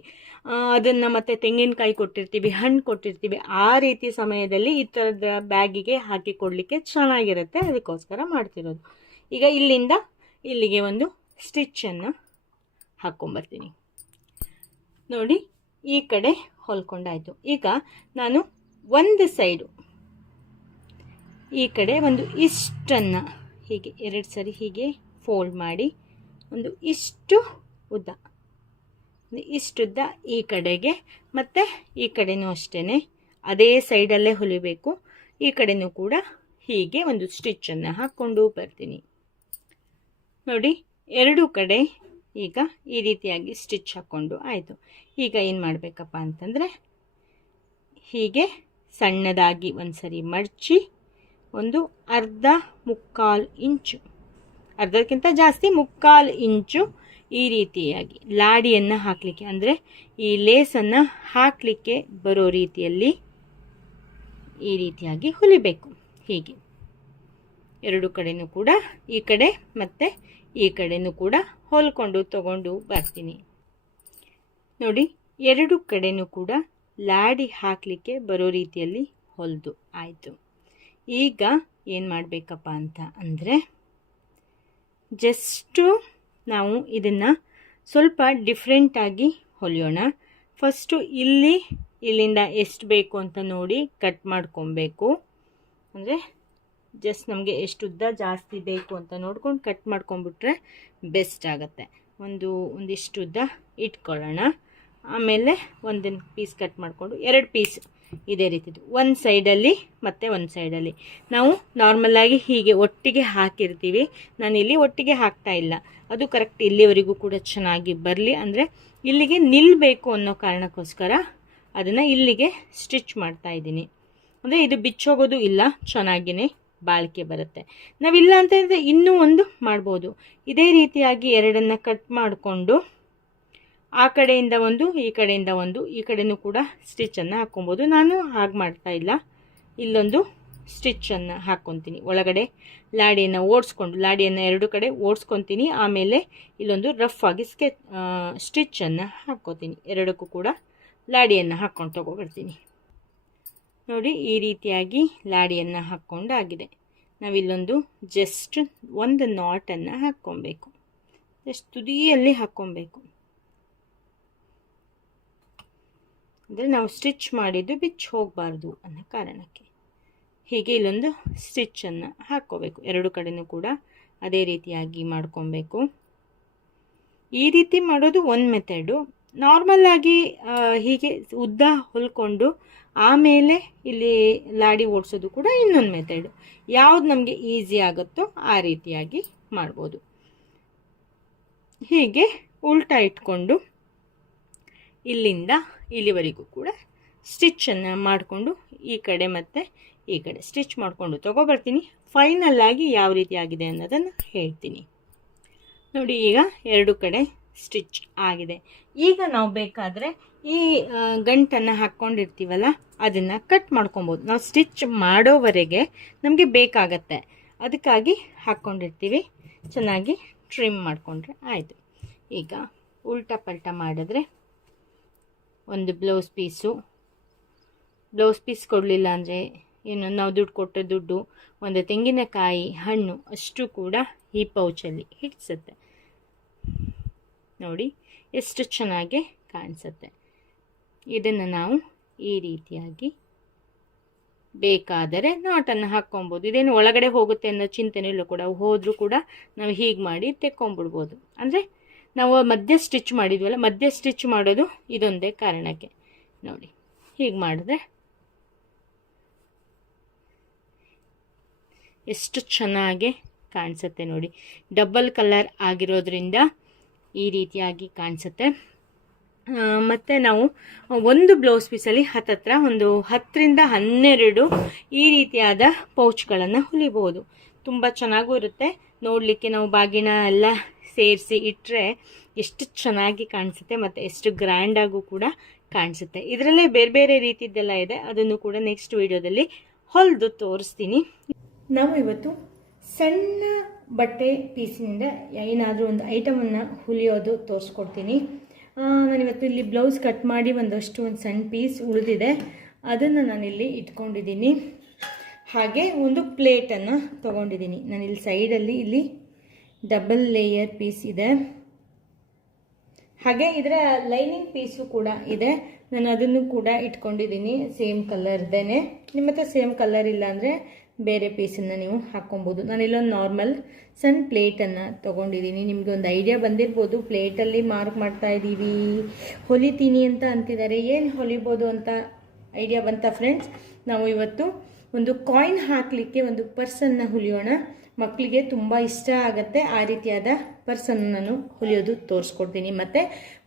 ಅದನ್ನು ಮತ್ತೆ ತೆಂಗಿನಕಾಯಿ ಕೊಟ್ಟಿರ್ತೀವಿ, ಹಣ್ಣು ಕೊಟ್ಟಿರ್ತೀವಿ. ಆ ರೀತಿ ಸಮಯದಲ್ಲಿ ಈ ಥರದ ಬ್ಯಾಗಿಗೆ ಹಾಕಿಕೊಡ್ಲಿಕ್ಕೆ ಚೆನ್ನಾಗಿರುತ್ತೆ. ಅದಕ್ಕೋಸ್ಕರ ಮಾಡ್ತಿರೋದು. ಈಗ ಇಲ್ಲಿಂದ ಇಲ್ಲಿಗೆ ಒಂದು ಸ್ಟಿಚ್ಚನ್ನು ಹಾಕ್ಕೊಂಬರ್ತೀನಿ. ನೋಡಿ, ಈ ಕಡೆ ಹೊಲ್ಕೊಂಡಾಯಿತು. ಈಗ ನಾನು ಒಂದು ಸೈಡು ಈ ಕಡೆ ಒಂದು ಇಷ್ಟನ್ನು ಹೀಗೆ, ಎರಡು ಸರಿ ಹೀಗೆ ಫೋಲ್ಡ್ ಮಾಡಿ ಒಂದು ಇಷ್ಟು ಉದ್ದ. ಇಷ್ಟು ಇಷ್ಟುದ್ದ ಈ ಕಡೆಗೆ, ಮತ್ತು ಈ ಕಡೆನೂ ಅಷ್ಟೇ ಅದೇ ಸೈಡಲ್ಲೇ ಹೊಲಿಬೇಕು. ಈ ಕಡೆನೂ ಕೂಡ ಹೀಗೆ ಒಂದು ಸ್ಟಿಚ್ಚನ್ನು ಹಾಕ್ಕೊಂಡು ಬರ್ತೀನಿ. ನೋಡಿ, ಎರಡೂ ಕಡೆ ಈಗ ಈ ರೀತಿಯಾಗಿ ಸ್ಟಿಚ್ ಹಾಕ್ಕೊಂಡು ಆಯಿತು. ಈಗ ಏನು ಮಾಡಬೇಕಪ್ಪ ಅಂತಂದರೆ, ಹೀಗೆ ಸಣ್ಣದಾಗಿ ಒಂದು ಸರಿ ಮಡಚಿ ಒಂದು ಅರ್ಧ ಮುಕ್ಕಾಲು ಇಂಚು ಅರ್ಧಕ್ಕಿಂತ ಜಾಸ್ತಿ ಮುಕ್ಕಾಲು ಇಂಚು ಈ ರೀತಿಯಾಗಿ ಲಾಡಿಯನ್ನು ಹಾಕಲಿಕ್ಕೆ, ಅಂದರೆ ಈ ಲೇಸನ್ನು ಹಾಕಲಿಕ್ಕೆ ಬರೋ ರೀತಿಯಲ್ಲಿ ಈ ರೀತಿಯಾಗಿ ಹೊಲಿಬೇಕು. ಹೀಗೆ. ಎರಡು ಕಡೆಯೂ ಕೂಡ ಈ ಕಡೆ ಮತ್ತು ಈ ಕಡೆಯೂ ಕೂಡ ಹೊಲ್ಕೊಂಡು ತಗೊಂಡು ಬರ್ತೀನಿ. ನೋಡಿ, ಎರಡು ಕಡೆಯೂ ಕೂಡ ಲಾಡಿ ಹಾಕಲಿಕ್ಕೆ ಬರೋ ರೀತಿಯಲ್ಲಿ ಹೊಲಿದು. ಆಯಿತು. ಈಗ ಏನು ಮಾಡಬೇಕಪ್ಪ ಅಂತ ಅಂದರೆ ಜಸ್ಟು ನಾವು ಇದನ್ನು ಸ್ವಲ್ಪ ಡಿಫ್ರೆಂಟಾಗಿ ಹೊಲಿಯೋಣ. ಫಸ್ಟು ಇಲ್ಲಿ, ಇಲ್ಲಿಂದ ಎಷ್ಟು ಬೇಕು ಅಂತ ನೋಡಿ ಕಟ್ ಮಾಡ್ಕೊಬೇಕು. ಅಂದರೆ ಜಸ್ಟ್ ನಮಗೆ ಎಷ್ಟು ಉದ್ದ ಜಾಸ್ತಿ ಬೇಕು ಅಂತ ನೋಡ್ಕೊಂಡು ಕಟ್ ಮಾಡ್ಕೊಂಬಿಟ್ರೆ ಬೆಸ್ಟ್ ಆಗುತ್ತೆ. ಒಂದು, ಒಂದಿಷ್ಟು ಉದ್ದ ಇಟ್ಕೊಳ್ಳೋಣ. ಆಮೇಲೆ ಒಂದೊಂದು ಪೀಸ್ ಕಟ್ ಮಾಡಿಕೊಂಡು ಎರಡು ಪೀಸ್ ಇದೇ ರೀತಿದು. ಒಂದು ಸೈಡಲ್ಲಿ ಮತ್ತು ಒಂದು ಸೈಡಲ್ಲಿ ನಾವು ನಾರ್ಮಲಾಗಿ ಹೀಗೆ ಒಟ್ಟಿಗೆ ಹಾಕಿರ್ತೀವಿ. ನಾನು ಇಲ್ಲಿ ಒಟ್ಟಿಗೆ ಹಾಕ್ತಾ ಇಲ್ಲ. ಅದು ಕರೆಕ್ಟ್ ಇಲ್ಲಿವರೆಗೂ ಕೂಡ ಚೆನ್ನಾಗಿ ಬರಲಿ. ಅಂದರೆ ಇಲ್ಲಿಗೆ ನಿಲ್ಲಬೇಕು ಅನ್ನೋ ಕಾರಣಕ್ಕೋಸ್ಕರ ಅದನ್ನು ಇಲ್ಲಿಗೆ ಸ್ಟಿಚ್ ಮಾಡ್ತಾ ಇದ್ದೀನಿ. ಅಂದರೆ ಇದು ಬಿಚ್ಚೋಗೋದು ಇಲ್ಲ. ಚೆನ್ನಾಗಿಯೇ ಬಾಳಿಕೆ ಬರುತ್ತೆ. ನಾವಿಲ್ಲ ಅಂತಂದರೆ ಇನ್ನೂ ಒಂದು ಮಾಡ್ಬೋದು. ಇದೇ ರೀತಿಯಾಗಿ ಎರಡನ್ನು ಕಟ್ ಮಾಡಿಕೊಂಡು ಆ ಕಡೆಯಿಂದ ಒಂದು, ಈ ಕಡೆಯಿಂದ ಒಂದು, ಈ ಕಡೆಯೂ ಕೂಡ ಸ್ಟಿಚ್ಚನ್ನು ಹಾಕ್ಕೊಬೋದು. ನಾನು ಹಾಗೆ ಮಾಡ್ತಾ ಇಲ್ಲ. ಇಲ್ಲೊಂದು ಸ್ಟಿಚ್ಚನ್ನು ಹಾಕ್ಕೊತೀನಿ. ಒಳಗಡೆ ಲಾಡಿಯನ್ನು ಓಡಿಸ್ಕೊಂಡು, ಲಾಡಿಯನ್ನು ಎರಡು ಕಡೆ ಓಡಿಸ್ಕೊತೀನಿ. ಆಮೇಲೆ ಇಲ್ಲೊಂದು ರಫ್ ಆಗಿ ಸ್ಕೆ ಸ್ಟಿಚ್ಚನ್ನು ಹಾಕ್ಕೋತೀನಿ. ಎರಡಕ್ಕೂ ಕೂಡ ಲಾಡಿಯನ್ನು ಹಾಕ್ಕೊಂಡು ತೊಗೊಬರ್ತೀನಿ. ನೋಡಿ, ಈ ರೀತಿಯಾಗಿ ಲಾಡಿಯನ್ನು ಹಾಕ್ಕೊಂಡಾಗಿದೆ. ನಾವಿಲ್ಲೊಂದು ಜಸ್ಟ್ ಒಂದು ನಾಟನ್ನು ಹಾಕ್ಕೊಬೇಕು. ಜಸ್ಟ್ ತುದಿಯಲ್ಲಿ ಹಾಕ್ಕೊಬೇಕು. ಅಂದರೆ ನಾವು ಸ್ಟಿಚ್ ಮಾಡಿದ್ದು ಬಿಚ್ಚಿ ಹೋಗಬಾರ್ದು ಅನ್ನೋ ಕಾರಣಕ್ಕೆ. ಹೀಗೆ ಇಲ್ಲೊಂದು ಸ್ಟಿಚ್ಚನ್ನು ಹಾಕ್ಕೋಬೇಕು. ಎರಡು ಕಡೆಯೂ ಕೂಡ ಅದೇ ರೀತಿಯಾಗಿ ಮಾಡ್ಕೊಬೇಕು. ಈ ರೀತಿ ಮಾಡೋದು ಒಂದು ಮೆಥಡು ನಾರ್ಮಲ್ಲಾಗಿ ಹೀಗೆ ಉದ್ದ ಹೊಲ್ಕೊಂಡು ಆಮೇಲೆ ಇಲ್ಲಿ ಲಾಡಿ ಓಡಿಸೋದು ಕೂಡ ಇನ್ನೊಂದು ಮೆಥಡ್ ಯಾವುದು ನಮಗೆ ಈಸಿ ಆಗುತ್ತೋ ಆ ರೀತಿಯಾಗಿ ಮಾಡ್ಬೋದು. ಹೀಗೆ ಉಲ್ಟಾ ಇಟ್ಕೊಂಡು ಇಲ್ಲಿಂದ ಇಲ್ಲಿವರೆಗೂ ಕೂಡ ಸ್ಟಿಚ್ಚನ್ನು ಮಾಡಿಕೊಂಡು ಈ ಕಡೆ ಮತ್ತು ಈ ಕಡೆ ಸ್ಟಿಚ್ ಮಾಡಿಕೊಂಡು ತೊಗೊಬರ್ತೀನಿ. ಆಗಿ ಯಾವ ರೀತಿ ಆಗಿದೆ ಅನ್ನೋದನ್ನು ಹೇಳ್ತೀನಿ. ನೋಡಿ ಈಗ ಎರಡು ಕಡೆ ಸ್ಟಿಚ್ ಆಗಿದೆ. ಈಗ ನಾವು ಬೇಕಾದರೆ ಈ ಗಂಟನ್ನು ಹಾಕ್ಕೊಂಡಿರ್ತೀವಲ್ಲ ಅದನ್ನು ಕಟ್ ಮಾಡ್ಕೊಬೋದು. ನಾವು ಸ್ಟಿಚ್ ಮಾಡೋವರೆಗೆ ನಮಗೆ ಬೇಕಾಗತ್ತೆ. ಅದಕ್ಕಾಗಿ ಹಾಕ್ಕೊಂಡಿರ್ತೀವಿ ಚೆನ್ನಾಗಿ ಟ್ರಿಮ್ ಮಾಡಿಕೊಂಡ್ರೆ ಆಯಿತು. ಈಗ ಉಲ್ಟಾ ಪಲ್ಟ ಮಾಡಿದ್ರೆ ಒಂದು ಬ್ಲೌಸ್ ಪೀಸು. ಬ್ಲೌಸ್ ಪೀಸ್ ಕೊಡಲಿಲ್ಲ ಅಂದರೆ ಏನು, ನಾವು ದುಡ್ಡು ಕೊಟ್ಟ ದುಡ್ಡು, ಒಂದು ತೆಂಗಿನಕಾಯಿ ಹಣ್ಣು ಅಷ್ಟು ಕೂಡ ಈ ಪೌಚಲ್ಲಿ ಹಿಡಿಸುತ್ತೆ. ನೋಡಿ, ಎಷ್ಟು ಚೆನ್ನಾಗಿ ಕಾಣಿಸುತ್ತೆ. ಇದನ್ನು ನಾವು ಈ ರೀತಿಯಾಗಿ ಬೇಕಾದರೆ ನಾಟನ್ನು ಹಾಕ್ಕೊಬೋದು. ಇದೇನು ಒಳಗಡೆ ಹೋಗುತ್ತೆ ಅನ್ನೋ ಚಿಂತೆನೂ ಇಲ್ಲ ಕೂಡ. ಹೋದರೂ ಕೂಡ ನಾವು ಹೀಗೆ ಮಾಡಿ ತೆಕ್ಕೊಂಬಿಡ್ಬೋದು. ಅಂದರೆ ನಾವು ಮಧ್ಯ ಸ್ಟಿಚ್ ಮಾಡಿದ್ವಲ್ಲ, ಮಧ್ಯ ಸ್ಟಿಚ್ ಮಾಡೋದು ಇದೊಂದೇ ಕಾರಣಕ್ಕೆ. ನೋಡಿ, ಹೀಗೆ ಮಾಡಿದ್ರೆ ಎಷ್ಟು ಚೆನ್ನಾಗಿ ಕಾಣಿಸುತ್ತೆ ನೋಡಿ. ಡಬಲ್ ಕಲರ್ ಆಗಿರೋದ್ರಿಂದ ಈ ರೀತಿಯಾಗಿ ಕಾಣಿಸುತ್ತೆ. ಮತ್ತು ನಾವು ಒಂದು ಬ್ಲೌಸ್ ಪೀಸಲ್ಲಿ ಹತ್ತತ್ರ ಒಂದು ಹತ್ತರಿಂದ ಹನ್ನೆರಡು ಈ ರೀತಿಯಾದ ಪೌಚ್ಗಳನ್ನು ಹೊಲಿಬೋದು ತುಂಬ ಚೆನ್ನಾಗೂ ಇರುತ್ತೆ. ನೋಡಲಿಕ್ಕೆ ನಾವು ಬಾಗಿನ ಎಲ್ಲ ಸೇರಿಸಿ ಇಟ್ಟರೆ ಎಷ್ಟು ಚೆನ್ನಾಗಿ ಕಾಣಿಸುತ್ತೆ ಮತ್ತು ಎಷ್ಟು ಗ್ರ್ಯಾಂಡಾಗೂ ಕೂಡ ಕಾಣಿಸುತ್ತೆ. ಇದರಲ್ಲೇ ಬೇರೆ ಬೇರೆ ರೀತಿದ್ದೆಲ್ಲ ಇದೆ. ಅದನ್ನು ಕೂಡ ನೆಕ್ಸ್ಟ್ ವಿಡಿಯೋದಲ್ಲಿ ಹೊಲಿದು ತೋರಿಸ್ತೀನಿ. ನಾವು ಇವತ್ತು ಸಣ್ಣ ಬಟ್ಟೆ ಪೀಸಿನಿಂದ ಏನಾದರೂ ಒಂದು ಐಟಮನ್ನು ಹುಲಿಯೋದು ತೋರಿಸ್ಕೊಡ್ತೀನಿ. ನಾನಿವತ್ತು ಇಲ್ಲಿ ಬ್ಲೌಸ್ ಕಟ್ ಮಾಡಿ ಒಂದಷ್ಟು ಒಂದು ಸಣ್ಣ ಪೀಸ್ ಉಳಿದಿದೆ. ಅದನ್ನು ನಾನಿಲ್ಲಿ ಇಟ್ಕೊಂಡಿದ್ದೀನಿ. ಹಾಗೆ ಒಂದು ಪ್ಲೇಟನ್ನು ತೊಗೊಂಡಿದ್ದೀನಿ. ನಾನಿಲ್ಲಿ ಸೈಡಲ್ಲಿ ಇಲ್ಲಿ ಡಬಲ್ ಲೇಯರ್ ಪೀಸ್ ಇದೆ. ಹಾಗೆ ಇದರ ಲೈನಿಂಗ್ ಪೀಸು ಕೂಡ ಇದೆ. ನಾನು ಅದನ್ನು ಕೂಡ ಇಟ್ಕೊಂಡಿದ್ದೀನಿ, ಸೇಮ್ ಕಲರ್ದೇನೆ ನಿಮ್ಮ ಹತ್ರ ಸೇಮ್ ಕಲರ್ ಇಲ್ಲ ಅಂದರೆ ಬೇರೆ ಪೀಸನ್ನು ನೀವು ಹಾಕ್ಕೊಬೋದು. ನಾನು ಇಲ್ಲೊಂದು ನಾರ್ಮಲ್ ಸಣ್ಣ ಪ್ಲೇಟನ್ನು ತೊಗೊಂಡಿದ್ದೀನಿ. ನಿಮಗೆ ಒಂದು ಐಡಿಯಾ ಬಂದಿರ್ಬೋದು. ಪ್ಲೇಟಲ್ಲಿ ಮಾರ್ಕ್ ಮಾಡ್ತಾ ಇದ್ದೀವಿ. ಹೊಲಿತೀನಿ ಅಂತ ಅಂತಿದ್ದಾರೆ. ಏನು ಹೊಲಿಬೋದು ಅಂತ ಐಡಿಯಾ ಬಂತ ಫ್ರೆಂಡ್ಸ್ ನಾವು ಇವತ್ತು ಒಂದು ಕಾಯಿನ್ ಹಾಕಲಿಕ್ಕೆ ಒಂದು ಪರ್ಸನ್ನ ಹೊಲಿಯೋಣ. ಮಕ್ಕಳಿಗೆ ತುಂಬ ಇಷ್ಟ ಆಗುತ್ತೆ ಆ ರೀತಿಯಾದ ಪರ್ಸನ್ನು ನಾನು ಹೊಲಿಯೋದು ತೋರಿಸ್ಕೊಡ್ತೀನಿ. ಮತ್ತು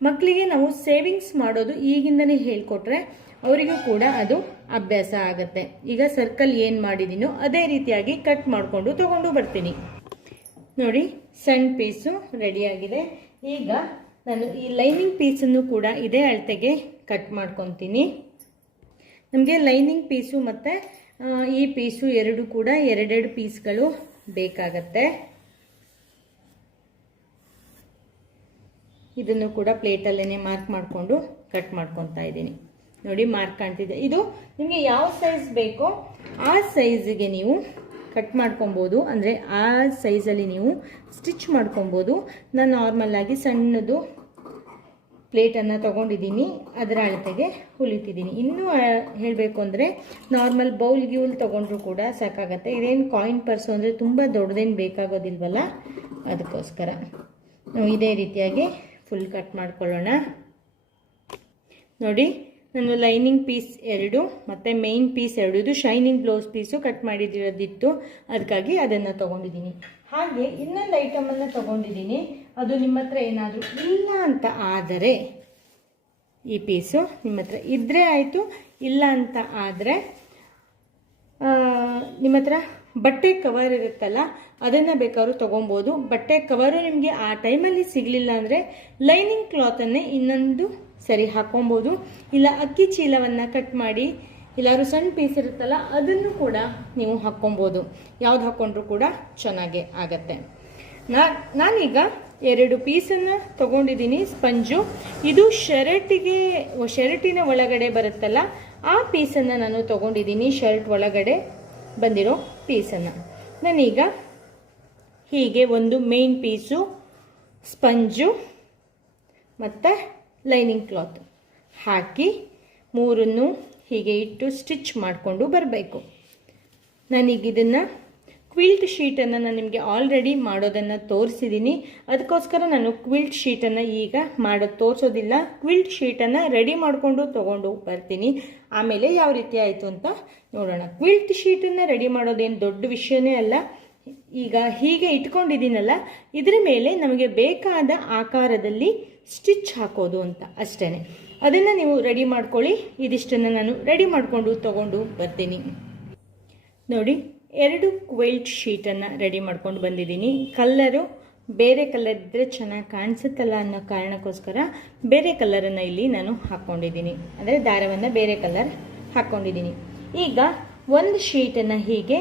ಮಕ್ಕಳಿಗೆ ನಾವು ಸೇವಿಂಗ್ಸ್ ಮಾಡೋದು ಈಗಿಂದನೇ ಹೇಳಿಕೊಟ್ರೆ ಅವರಿಗೂ ಕೂಡ ಅದು ಅಭ್ಯಾಸ ಆಗುತ್ತೆ. ಈಗ ಸರ್ಕಲ್ ಏನು ಮಾಡಿದ್ದೀನೋ ಅದೇ ರೀತಿಯಾಗಿ ಕಟ್ ಮಾಡಿಕೊಂಡು ತಗೊಂಡು ಬರ್ತೀನಿ. ನೋಡಿ, ಸಣ್ಣ ಪೀಸು ರೆಡಿಯಾಗಿದೆ ಈಗ ನಾನು ಈ ಲೈನಿಂಗ್ ಪೀಸನ್ನು ಕೂಡ ಇದೇ ಅಳತೆಗೆ ಕಟ್ ಮಾಡ್ಕೊತೀನಿ. ನಮಗೆ ಲೈನಿಂಗ್ ಪೀಸು ಮತ್ತು ಈ ಪೀಸು ಎರಡು ಕೂಡ ಎರಡೆರಡು ಪೀಸ್ಗಳು ಬೇಕಾಗತ್ತೆ. ಇದನ್ನು ಕೂಡ ಪ್ಲೇಟಲ್ಲೇ ಮಾರ್ಕ್ ಮಾಡಿಕೊಂಡು ಕಟ್ ಮಾಡ್ಕೊತಾ ಇದ್ದೀನಿ. ನೋಡಿ ಮಾರ್ಕ್ ಕಾಣ್ತಿದೆ. ಇದು ನಿಮಗೆ ಯಾವ ಸೈಜ್ ಬೇಕೋ ಆ ಸೈಜಿಗೆ ನೀವು ಕಟ್ ಮಾಡ್ಕೊಬೋದು. ಅಂದರೆ ಆ ಸೈಜಲ್ಲಿ ನೀವು ಸ್ಟಿಚ್ ಮಾಡ್ಕೊಬೋದು. ನಾನು ನಾರ್ಮಲ್ ಆಗಿ ಸಣ್ಣದು ಪ್ಲೇಟನ್ನು ತೊಗೊಂಡಿದ್ದೀನಿ. ಅದರ ಅಳತೆಗೆ ಹೊಲಿತಿದ್ದೀನಿ ಇನ್ನೂ ಹೇಳಬೇಕು ಅಂದರೆ ನಾರ್ಮಲ್ ಬೌಲ್ ಗ್ಯೂಲ್ ತೊಗೊಂಡ್ರು ಕೂಡ ಸಾಕಾಗತ್ತೆ. ಇದೇನು ಕಾಯಿನ್ ಪರ್ಸು ಅಂದರೆ ತುಂಬ ದೊಡ್ಡದೇನು ಬೇಕಾಗೋದಿಲ್ವಲ್ಲ? ಅದಕ್ಕೋಸ್ಕರ. ನಾವು ಇದೇ ರೀತಿಯಾಗಿ ಫುಲ್ ಕಟ್ ಮಾಡ್ಕೊಳ್ಳೋಣ. ನೋಡಿ, ನಾನು ಲೈನಿಂಗ್ ಪೀಸ್ ಎರಡು, ಮತ್ತು ಮೇಯ್ನ್ ಪೀಸ್ ಎರಡು ಇದು ಶೈನಿಂಗ್ ಬ್ಲೌಸ್ ಪೀಸು ಕಟ್ ಮಾಡಿದಿರೋದಿತ್ತು ಅದಕ್ಕಾಗಿ ಅದನ್ನು ತೊಗೊಂಡಿದ್ದೀನಿ. ಹಾಗೆ ಇನ್ನೊಂದು ಐಟಮನ್ನು ತಗೊಂಡಿದ್ದೀನಿ. ಅದು ನಿಮ್ಮ ಹತ್ರ ಏನಾದರೂ ಇಲ್ಲ ಅಂತ ಆದರೆ, ಈ ಪೀಸು ನಿಮ್ಮ ಹತ್ರ ಇದ್ದರೆ ಆಯಿತು, ಇಲ್ಲ ಅಂತ ಆದರೆ ನಿಮ್ಮ ಹತ್ರ ಬಟ್ಟೆ ಕವರ್ ಇರುತ್ತಲ್ಲ, ಅದನ್ನು ಬೇಕಾದ್ರೂ ತೊಗೊಬೋದು. ಬಟ್ಟೆ ಕವರು ನಿಮಗೆ ಆ ಟೈಮಲ್ಲಿ ಸಿಗಲಿಲ್ಲ ಅಂದರೆ ಲೈನಿಂಗ್ ಕ್ಲಾತನ್ನೇ ಇನ್ನೊಂದು ಸರಿ ಹಾಕೊಬೋದು. ಇಲ್ಲ ಅಕ್ಕಿ ಚೀಲವನ್ನು ಕಟ್ ಮಾಡಿ ಇಲ್ಲಾದ್ರು ಸಣ್ಣ ಪೀಸ್ ಇರುತ್ತಲ್ಲ, ಅದನ್ನು ಕೂಡ ನೀವು ಹಾಕ್ಕೊಬೋದು. ಯಾವ್ದು ಹಾಕ್ಕೊಂಡ್ರೂ ಕೂಡ ಚೆನ್ನಾಗೇ ಆಗತ್ತೆ. ನಾ, ನಾನೀಗ ಎರಡು ಪೀಸನ್ನು ತಗೊಂಡಿದ್ದೀನಿ, ಸ್ಪಂಜು. ಇದು ಶರ್ಟಿಗೆ, ಶರ್ಟಿನ ಒಳಗಡೆ ಬರುತ್ತಲ್ಲ, ಆ ಪೀಸನ್ನು ನಾನು ತಗೊಂಡಿದ್ದೀನಿ, ಶರ್ಟ್ ಒಳಗಡೆ ಬಂದಿರೋ ಪೀಸನ್ನು ನಾನೀಗ ಹೀಗೆ ಒಂದು ಮೇನ್ ಪೀಸು ಸ್ಪಂಜು ಮತ್ತು ಲೈನಿಂಗ್ ಕ್ಲಾತ್ ಹಾಕಿ ಮೂರನ್ನು ಹೀಗೆ ಇಟ್ಟು ಸ್ಟಿಚ್ ಮಾಡಿಕೊಂಡು ಬರಬೇಕು. ನಾನೀಗ ಇದನ್ನು ಕ್ವಿಲ್ಟ್ ಶೀಟನ್ನು ನಾನು ನಿಮಗೆ ಆಲ್ರೆಡಿ ಮಾಡೋದನ್ನು ತೋರಿಸಿದ್ದೀನಿ ಅದಕ್ಕೋಸ್ಕರ ನಾನು ಕ್ವಿಲ್ಟ್ ಶೀಟನ್ನು ಈಗ ಮಾಡೋದು ತೋರಿಸೋದಿಲ್ಲ. ಕ್ವಿಲ್ಟ್ ಶೀಟನ್ನು ರೆಡಿ ಮಾಡಿಕೊಂಡು ತೊಗೊಂಡು ಬರ್ತೀನಿ. ಆಮೇಲೆ ಯಾವ ರೀತಿ ಆಯಿತು ಅಂತ ನೋಡೋಣ. ಕ್ವಿಲ್ಟ್ ಶೀಟನ್ನು ರೆಡಿ ಮಾಡೋದೇನು ದೊಡ್ಡ ವಿಷಯನೇ ಅಲ್ಲ. ಈಗ ಹೀಗೆ ಇಟ್ಕೊಂಡಿದ್ದೀನಲ್ಲ ಇದರ ಮೇಲೆ ನಮಗೆ ಬೇಕಾದ ಆಕಾರದಲ್ಲಿ ಸ್ಟಿಚ್ ಹಾಕೋದು ಅಂತ ಅಷ್ಟೇ ಅದನ್ನು ನೀವು ರೆಡಿ ಮಾಡ್ಕೊಳ್ಳಿ. ಇದಿಷ್ಟನ್ನು ನಾನು ರೆಡಿ ಮಾಡಿಕೊಂಡು ತಗೊಂಡು ಬರ್ತೀನಿ. ನೋಡಿ, ಎರಡು ಕ್ವೈಲ್ಟ್ ಶೀಟನ್ನು ರೆಡಿ ಮಾಡ್ಕೊಂಡು ಬಂದಿದ್ದೀನಿ. ಕಲ್ಲರು ಬೇರೆ ಕಲರ್ ಇದ್ದರೆ ಚೆನ್ನಾಗಿ ಕಾಣಿಸುತ್ತಲ್ಲ ಅನ್ನೋ ಕಾರಣಕ್ಕೋಸ್ಕರ ಬೇರೆ ಕಲ್ಲರನ್ನು ಇಲ್ಲಿ ನಾನು ಹಾಕ್ಕೊಂಡಿದ್ದೀನಿ ಅಂದರೆ ದಾರವನ್ನು ಬೇರೆ ಕಲರ್ ಹಾಕ್ಕೊಂಡಿದ್ದೀನಿ ಈಗ ಒಂದು ಶೀಟನ್ನು ಹೀಗೆ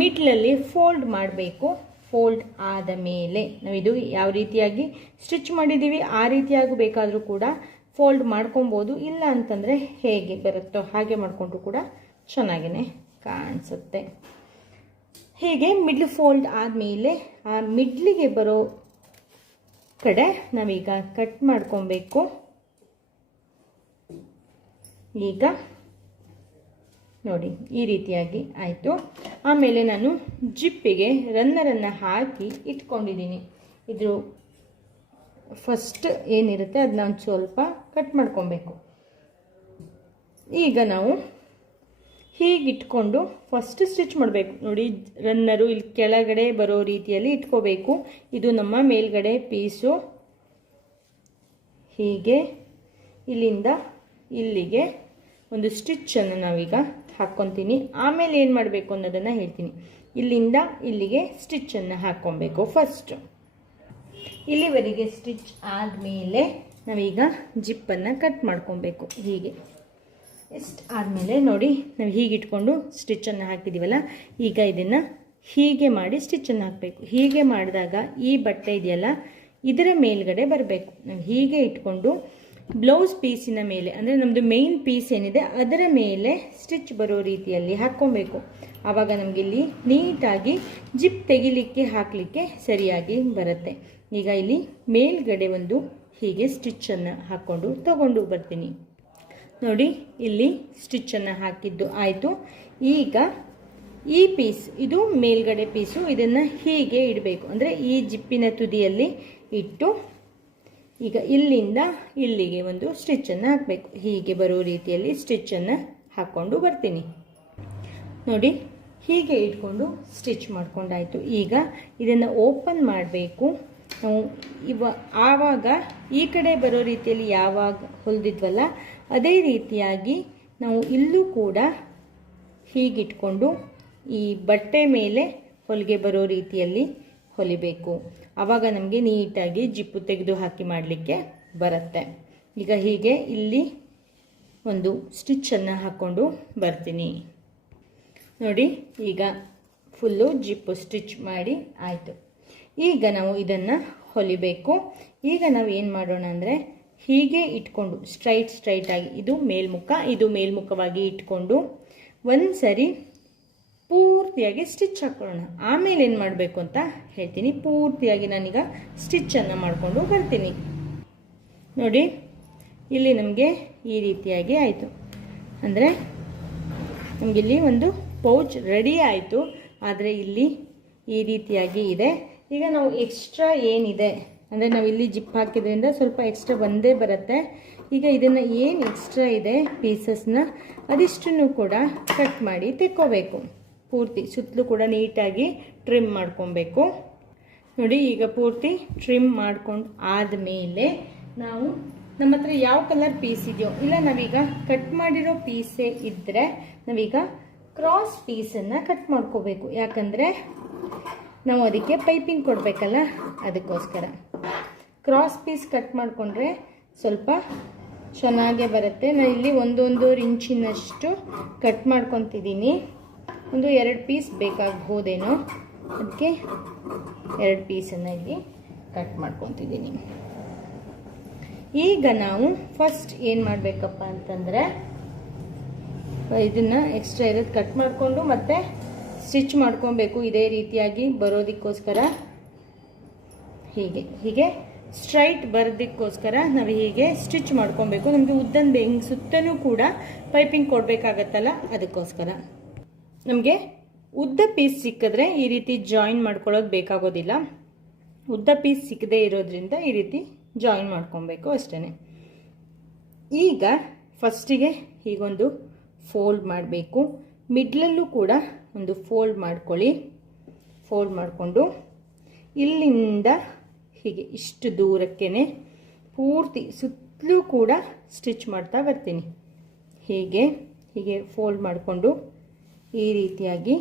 ಮಿಡ್ಲಲ್ಲಿ ಫೋಲ್ಡ್ ಮಾಡಬೇಕು. ಫೋಲ್ಡ್ ಆದ ಮೇಲೆ ನಾವು ಇದು ಯಾವ ರೀತಿಯಾಗಿ ಸ್ಟಿಚ್ ಮಾಡಿದ್ದೀವಿ ಆ ರೀತಿಯಾಗಿ ಬೇಕಾದರೂ ಕೂಡ ಫೋಲ್ಡ್ ಮಾಡ್ಕೊಬೋದು, ಇಲ್ಲ ಅಂತಂದರೆ ಹೇಗೆ ಬರುತ್ತೋ ಹಾಗೆ ಮಾಡಿಕೊಂಡ್ರು ಕೂಡ ಚೆನ್ನಾಗೇ ಕಾಣಿಸುತ್ತೆ. ಹೀಗೆ ಮಿಡ್ಲ್ ಫೋಲ್ಡ್ ಆದಮೇಲೆ ಆ ಮಿಡ್ಲಿಗೆ ಬರೋ ಕಡೆ ನಾವೀಗ ಕಟ್ ಮಾಡ್ಕೊಬೇಕು. ಈಗ ನೋಡಿ, ಈ ರೀತಿಯಾಗಿ ಆಯಿತು. ಆಮೇಲೆ ನಾನು ಜಿಪ್ಪಿಗೆ ರನ್ನರನ್ನು ಹಾಕಿ ಇಟ್ಕೊಂಡಿದ್ದೀನಿ. ಇದ್ರ ಫಸ್ಟ್ ಏನಿರುತ್ತೆ ಅದನ್ನ ಒಂದು ಸ್ವಲ್ಪ ಕಟ್ ಮಾಡ್ಕೊಬೇಕು. ಈಗ ನಾವು ಹೀಗೆ ಇಟ್ಕೊಂಡು ಫಸ್ಟ್ ಸ್ಟಿಚ್ ಮಾಡಬೇಕು. ನೋಡಿ ರನ್ನರು ಇಲ್ಲಿ ಕೆಳಗಡೆ ಬರೋ ರೀತಿಯಲ್ಲಿ ಇಟ್ಕೋಬೇಕು. ಇದು ನಮ್ಮ ಮೇಲ್ಗಡೆ ಪೀಸು. ಹೀಗೆ ಇಲ್ಲಿಂದ ಇಲ್ಲಿಗೆ ಒಂದು ಸ್ಟಿಚ್ಚನ್ನು ನಾವೀಗ ಹಾಕ್ಕೊತೀನಿ ಆಮೇಲೆ ಏನು ಮಾಡಬೇಕು ಅನ್ನೋದನ್ನು ಹೇಳ್ತೀನಿ. ಇಲ್ಲಿಂದ ಇಲ್ಲಿಗೆ ಸ್ಟಿಚ್ಚನ್ನು ಹಾಕ್ಕೊಬೇಕು ಫಸ್ಟು ಇಲ್ಲಿವರೆಗೆ ಸ್ಟಿಚ್ ಆದಮೇಲೆ ನಾವೀಗ ಜಿಪ್ಪನ್ನು ಕಟ್ ಮಾಡ್ಕೊಬೇಕು. ಹೀಗೆ. ಎಷ್ಟು ಆದಮೇಲೆ ನೋಡಿ, ನಾವು ಹೀಗೆ ಇಟ್ಕೊಂಡು ಸ್ಟಿಚ್ಚನ್ನು ಹಾಕಿದ್ದೀವಲ್ಲ ಈಗ ಇದನ್ನು ಹೀಗೆ ಮಾಡಿ ಸ್ಟಿಚ್ಚನ್ನು ಹಾಕಬೇಕು. ಹೀಗೆ ಮಾಡಿದಾಗ ಈ ಬಟ್ಟೆ ಇದೆಯಲ್ಲ, ಇದರ ಮೇಲ್ಗಡೆ ಬರಬೇಕು. ನಾವು ಹೀಗೆ ಇಟ್ಕೊಂಡು ಬ್ಲೌಸ್ ಪೀಸಿನ ಮೇಲೆ, ಅಂದರೆ ನಮ್ಮದು ಮೇನ್ ಪೀಸ್ ಏನಿದೆ, ಅದರ ಮೇಲೆ ಸ್ಟಿಚ್ ಬರೋ ರೀತಿಯಲ್ಲಿ ಹಾಕ್ಕೊಬೇಕು. ಆವಾಗ ನಮಗಿಲ್ಲಿ ನೀಟಾಗಿ ಜಿಪ್ ತೆಗಿಲಿಕ್ಕೆ, ಹಾಕಲಿಕ್ಕೆ ಸರಿಯಾಗಿ ಬರುತ್ತೆ. ಈಗ ಇಲ್ಲಿ ಮೇಲ್ಗಡೆ ಒಂದು ಹೀಗೆ ಸ್ಟಿಚ್ಚನ್ನು ಹಾಕ್ಕೊಂಡು ತಗೊಂಡು ಬರ್ತೀನಿ. ನೋಡಿ, ಇಲ್ಲಿ ಸ್ಟಿಚ್ಚನ್ನು ಹಾಕಿದ್ದು ಆಯಿತು. ಈಗ ಈ ಪೀಸ್ ಇದು ಮೇಲ್ಗಡೆ ಪೀಸು ಇದನ್ನು ಹೀಗೆ ಇಡಬೇಕು. ಅಂದರೆ ಈ ಜಿಪ್ಪಿನ ತುದಿಯಲ್ಲಿ ಇಟ್ಟು, ಈಗ ಇಲ್ಲಿಂದ ಇಲ್ಲಿಗೆ ಒಂದು ಸ್ಟಿಚ್ಚನ್ನು ಹಾಕಬೇಕು. ಹೀಗೆ ಬರೋ ರೀತಿಯಲ್ಲಿ ಸ್ಟಿಚ್ಚನ್ನು ಹಾಕ್ಕೊಂಡು ಬರ್ತೀನಿ. ನೋಡಿ, ಹೀಗೆ ಇಟ್ಕೊಂಡು ಸ್ಟಿಚ್ ಮಾಡ್ಕೊಂಡಾಯಿತು. ಈಗ ಇದನ್ನು ಓಪನ್ ಮಾಡಬೇಕು. ಇವ ಆವಾಗ ಈ ಕಡೆ ಬರೋ ರೀತಿಯಲ್ಲಿ ಯಾವಾಗ ಹೊಲಿದಿದ್ವಲ್ಲ, ಅದೇ ರೀತಿಯಾಗಿ ನಾವು ಇಲ್ಲೂ ಕೂಡ ಹೀಗಿಟ್ಕೊಂಡು ಈ ಬಟ್ಟೆ ಮೇಲೆ ಹೊಲಿಗೆ ಬರೋ ರೀತಿಯಲ್ಲಿ ಹೊಲಿಬೇಕು. ಆವಾಗ ನಮಗೆ ನೀಟಾಗಿ ಜಿಪ್ಪು ತೆಗೆದು ಹಾಕಿ ಮಾಡಲಿಕ್ಕೆ ಬರುತ್ತೆ. ಈಗ ಹೀಗೆ ಇಲ್ಲಿ ಒಂದು ಸ್ಟಿಚ್ಚನ್ನು ಹಾಕ್ಕೊಂಡು ಬರ್ತೀನಿ. ನೋಡಿ, ಈಗ ಫುಲ್ಲು ಜಿಪ್ಪು ಸ್ಟಿಚ್ ಮಾಡಿ ಆಯಿತು. ಈಗ ನಾವು ಇದನ್ನು ಹೊಲಿಬೇಕು. ಈಗ ನಾವು ಏನು ಮಾಡೋಣ ಅಂದರೆ ಹೀಗೆ ಇಟ್ಕೊಂಡು ಸ್ಟ್ರೈಟ್ ಸ್ಟ್ರೈಟಾಗಿ ಇದು ಮೇಲ್ಮುಖ, ಇದು ಮೇಲ್ಮುಖವಾಗಿ ಇಟ್ಕೊಂಡು ಒಂದು ಸರಿ ಪೂರ್ತಿಯಾಗಿ ಸ್ಟಿಚ್ ಹಾಕೊಳ್ಳೋಣ. ಆಮೇಲೆ ಏನು ಮಾಡಬೇಕು ಅಂತ ಹೇಳ್ತೀನಿ. ಪೂರ್ತಿಯಾಗಿ ನಾನೀಗ ಸ್ಟಿಚ್ಚನ್ನು ಮಾಡಿಕೊಂಡು ಬರ್ತೀನಿ. ನೋಡಿ, ಇಲ್ಲಿ ನಮಗೆ ಈ ರೀತಿಯಾಗಿ ಆಯಿತು. ಅಂದರೆ ನಮಗಿಲ್ಲಿ ಒಂದು ಪೌಚ್ ರೆಡಿ ಆಯಿತು. ಆದರೆ ಇಲ್ಲಿ ಈ ರೀತಿಯಾಗಿ ಇದೆ. ಈಗ ನಾವು ಎಕ್ಸ್ಟ್ರಾ ಏನಿದೆ? ಅಂದರೆ ನಾವು ಇಲ್ಲಿ ಜಿಪ್ ಹಾಕಿದ್ರಿಂದ ಸ್ವಲ್ಪ ಎಕ್ಸ್ಟ್ರಾ ಬಂದೇ ಬರುತ್ತೆ. ಈಗ ಇದನ್ನು ಏನು ಎಕ್ಸ್ಟ್ರಾ ಇದೆ ಪೀಸಸ್ನ ಅದಿಷ್ಟನ್ನು ಕೂಡ ಕಟ್ ಮಾಡಿ ತೆಕ್ಕೋಬೇಕು. ಪೂರ್ತಿ ಸುತ್ತಲೂ ಕೂಡ ನೀಟಾಗಿ ಟ್ರಿಮ್ ಮಾಡ್ಕೊಬೇಕು. ನೋಡಿ, ಈಗ ಪೂರ್ತಿ ಟ್ರಿಮ್ ಮಾಡ್ಕೊಂಡು ಆದಮೇಲೆ ನಾವು ನಮ್ಮ ಹತ್ರ ಯಾವ ಕಲರ್ ಪೀಸ್ ಇದೆಯೋ, ಇಲ್ಲ ನಾವೀಗ ಕಟ್ ಮಾಡಿರೋ ಪೀಸೇ ಇದ್ದರೆ ನಾವೀಗ ಕ್ರಾಸ್ ಪೀಸನ್ನು ಕಟ್ ಮಾಡ್ಕೋಬೇಕು. ಯಾಕಂದರೆ ನಾವು ಅದಕ್ಕೆ ಪೈಪಿಂಗ್ ಕೊಡಬೇಕಲ್ಲ? ಅದಕ್ಕೋಸ್ಕರ. ಕ್ರಾಸ್ ಪೀಸ್ ಕಟ್ ಮಾಡಿಕೊಂಡ್ರೆ ಸ್ವಲ್ಪ ಚೆನ್ನಾಗೇ ಬರುತ್ತೆ. ನಾನು ಇಲ್ಲಿ ಒಂದೊಂದು ಇಂಚಿನಷ್ಟು ಕಟ್ ಮಾಡ್ಕೊತಿದ್ದೀನಿ. ಒಂದು ಎರಡು ಪೀಸ್ ಬೇಕಾಗ್ಬೋದೇನೋ? ಅದಕ್ಕೆ ಎರಡು ಪೀಸನ್ನು ಇಲ್ಲಿ ಕಟ್ ಮಾಡ್ಕೊತಿದ್ದೀನಿ. ಈಗ ನಾವು ಫಸ್ಟ್ ಏನು ಮಾಡಬೇಕಪ್ಪ ಅಂತಂದರೆ, ಇದನ್ನು ಎಕ್ಸ್ಟ್ರಾ ಇರೋದು ಕಟ್ ಮಾಡಿಕೊಂಡು ಮತ್ತೆ ಸ್ಟಿಚ್ ಮಾಡ್ಕೊಬೇಕು ಇದೇ ರೀತಿಯಾಗಿ ಬರೋದಕ್ಕೋಸ್ಕರ. ಹೀಗೆ ಹೀಗೆ ಸ್ಟ್ರೈಟ್ ಬರೋದಕ್ಕೋಸ್ಕರ ನಾವು ಹೀಗೆ ಸ್ಟಿಚ್ ಮಾಡ್ಕೊಬೇಕು. ನಮಗೆ ಉದ್ದನ್ ಬೆಂಗ್ ಸುತ್ತಲೂ ಕೂಡ ಪೈಪಿಂಗ್ ಕೊಡಬೇಕಾಗತ್ತಲ್ಲ ಅದಕ್ಕೋಸ್ಕರ. ನಮಗೆ ಉದ್ದ ಪೀಸ್ ಸಿಕ್ಕಿದ್ರೆ ಈ ರೀತಿ ಜಾಯಿನ್ ಮಾಡ್ಕೊಳ್ಳೋದು ಬೇಕಾಗೋದಿಲ್ಲ. ಉದ್ದ ಪೀಸ್ ಸಿಕ್ಕದೇ ಇರೋದ್ರಿಂದ ಈ ರೀತಿ ಜಾಯಿನ್ ಮಾಡ್ಕೊಬೇಕು ಅಷ್ಟೇ ಈಗ ಫಸ್ಟಿಗೆ ಹೀಗೊಂದು ಫೋಲ್ಡ್ ಮಾಡಬೇಕು. ಮಿಡ್ಲಲ್ಲೂ ಕೂಡ ಒಂದು ಫೋಲ್ಡ್ ಮಾಡ್ಕೊಳ್ಳಿ. ಫೋಲ್ಡ್ ಮಾಡಿಕೊಂಡು ಇಲ್ಲಿಂದ ಹೀಗೆ ಇಷ್ಟು ದೂರಕ್ಕೇ ಪೂರ್ತಿ ಸುತ್ತಲೂ ಕೂಡ ಸ್ಟಿಚ್ ಮಾಡ್ತಾ ಬರ್ತೀನಿ. ಹೀಗೆ ಹೀಗೆ ಫೋಲ್ಡ್ ಮಾಡಿಕೊಂಡು ಈ ರೀತಿಯಾಗಿ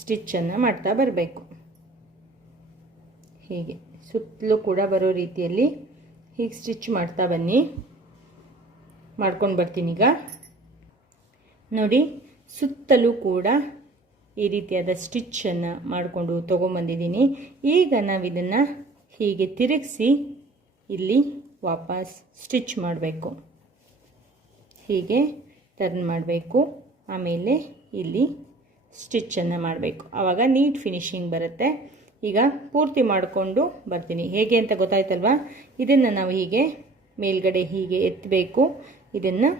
ಸ್ಟಿಚ್ಚನ್ನು ಮಾಡ್ತಾ ಬರಬೇಕು. ಹೀಗೆ ಸುತ್ತಲೂ ಕೂಡ ಬರೋ ರೀತಿಯಲ್ಲಿ ಹೀಗೆ ಸ್ಟಿಚ್ ಮಾಡ್ತಾ ಬನ್ನಿ. ಮಾಡ್ಕೊಂಡು ಬರ್ತೀನಿ ಈಗ. ನೋಡಿ ಸುತ್ತಲೂ ಕೂಡ ಈ ರೀತಿಯಾದ ಸ್ಟಿಚ್ಚನ್ನು ಮಾಡಿಕೊಂಡು ತೊಗೊಂಬಂದಿದ್ದೀನಿ. ಈಗ ನಾವು ಇದನ್ನು ಹೀಗೆ ತಿರುಗಿಸಿ ಇಲ್ಲಿ ವಾಪಸ್ ಸ್ಟಿಚ್ ಮಾಡಬೇಕು. ಹೀಗೆ ಟರ್ನ್ ಮಾಡಬೇಕು. ಆಮೇಲೆ ಇಲ್ಲಿ ಸ್ಟಿಚ್ಚನ್ನು ಮಾಡಬೇಕು. ಆವಾಗ ನೀಟ್ ಫಿನಿಶಿಂಗ್ ಬರುತ್ತೆ. ಈಗ ಪೂರ್ತಿ ಮಾಡಿಕೊಂಡು ಬರ್ತೀನಿ. ಹೇಗೆ ಅಂತ ಗೊತ್ತಾಯ್ತಲ್ವ? ಇದನ್ನು ನಾವು ಹೀಗೆ ಮೇಲ್ಗಡೆ ಹೀಗೆ ಎತ್ತಬೇಕು ಇದನ್ನು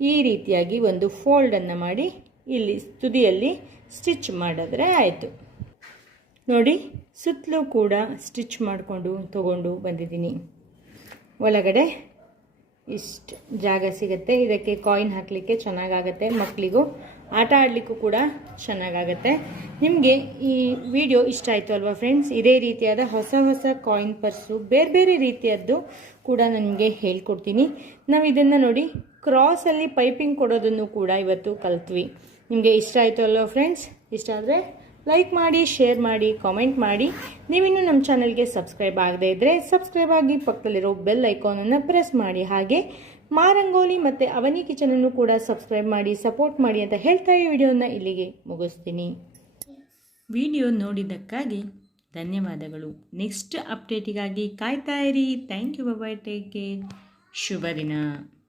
ಈ ರೀತಿಯಾಗಿ ಒಂದು ಫೋಲ್ಡನ್ನು ಮಾಡಿ ಇಲ್ಲಿ ತುದಿಯಲ್ಲಿ ಸ್ಟಿಚ್ ಮಾಡಿದ್ರೆ ಆಯಿತು. ನೋಡಿ, ಸುತ್ತಲೂ ಕೂಡ ಸ್ಟಿಚ್ ಮಾಡಿಕೊಂಡು ತಗೊಂಡು ಬಂದಿದ್ದೀನಿ. ಒಳಗಡೆ ಇಷ್ಟು ಜಾಗ ಸಿಗುತ್ತೆ. ಇದಕ್ಕೆ ಕಾಯಿನ್ ಹಾಕಲಿಕ್ಕೆ ಚೆನ್ನಾಗಾಗತ್ತೆ. ಮಕ್ಕಳಿಗೂ ಆಟ ಆಡಲಿಕ್ಕೂ ಕೂಡ ಚೆನ್ನಾಗಾಗತ್ತೆ. ನಿಮಗೆ ಈ ವಿಡಿಯೋ ಇಷ್ಟ ಆಯಿತು ಅಲ್ವಾ ಫ್ರೆಂಡ್ಸ್? ಇದೇ ರೀತಿಯಾದ ಹೊಸ ಹೊಸ ಕಾಯಿನ್ ಪರ್ಸು, ಬೇರೆ ಬೇರೆ ರೀತಿಯದ್ದು ಕೂಡ ನನಗೆ ಹೇಳ್ಕೊಡ್ತೀನಿ. ನಾವು ಇದನ್ನು ನೋಡಿ, ಕ್ರಾಸಲ್ಲಿ ಪೈಪಿಂಗ್ ಕೊಡೋದನ್ನು ಕೂಡ ಇವತ್ತು ಕಲ್ತ್ವಿ. ನಿಮಗೆ ಇಷ್ಟ ಆಯಿತು ಅಲ್ವಾ ಫ್ರೆಂಡ್ಸ್ ಇಷ್ಟ ಆದರೆ ಲೈಕ್ ಮಾಡಿ ಶೇರ್ ಮಾಡಿ ಕಾಮೆಂಟ್ ಮಾಡಿ. ನೀವಿನ್ನೂ ನಮ್ಮ ಚಾನಲ್ಗೆ ಸಬ್ಸ್ಕ್ರೈಬ್ ಆಗದೇ ಇದ್ದರೆ ಸಬ್ಸ್ಕ್ರೈಬ್ ಆಗಿ ಪಕ್ಕದಲ್ಲಿರೋ ಬೆಲ್ ಐಕಾನನ್ನು ಪ್ರೆಸ್ ಮಾಡಿ. ಹಾಗೆ ಮಾರಂಗೋಲಿ ಮತ್ತು ಅವನಿ ಕಿಚನನ್ನು ಕೂಡ ಸಬ್ಸ್ಕ್ರೈಬ್ ಮಾಡಿ ಸಪೋರ್ಟ್ ಮಾಡಿ ಅಂತ ಹೇಳ್ತಾ ಈ ವಿಡಿಯೋನ ಇಲ್ಲಿಗೆ ಮುಗಿಸ್ತೀನಿ. ವಿಡಿಯೋ ನೋಡಿದ್ದಕ್ಕಾಗಿ ಧನ್ಯವಾದಗಳು. ನೆಕ್ಸ್ಟ್ ಅಪ್ಡೇಟಿಗಾಗಿ ಕಾಯ್ತಾ ಇರಿ. Thank you bye take care ಶುಭ ದಿನ.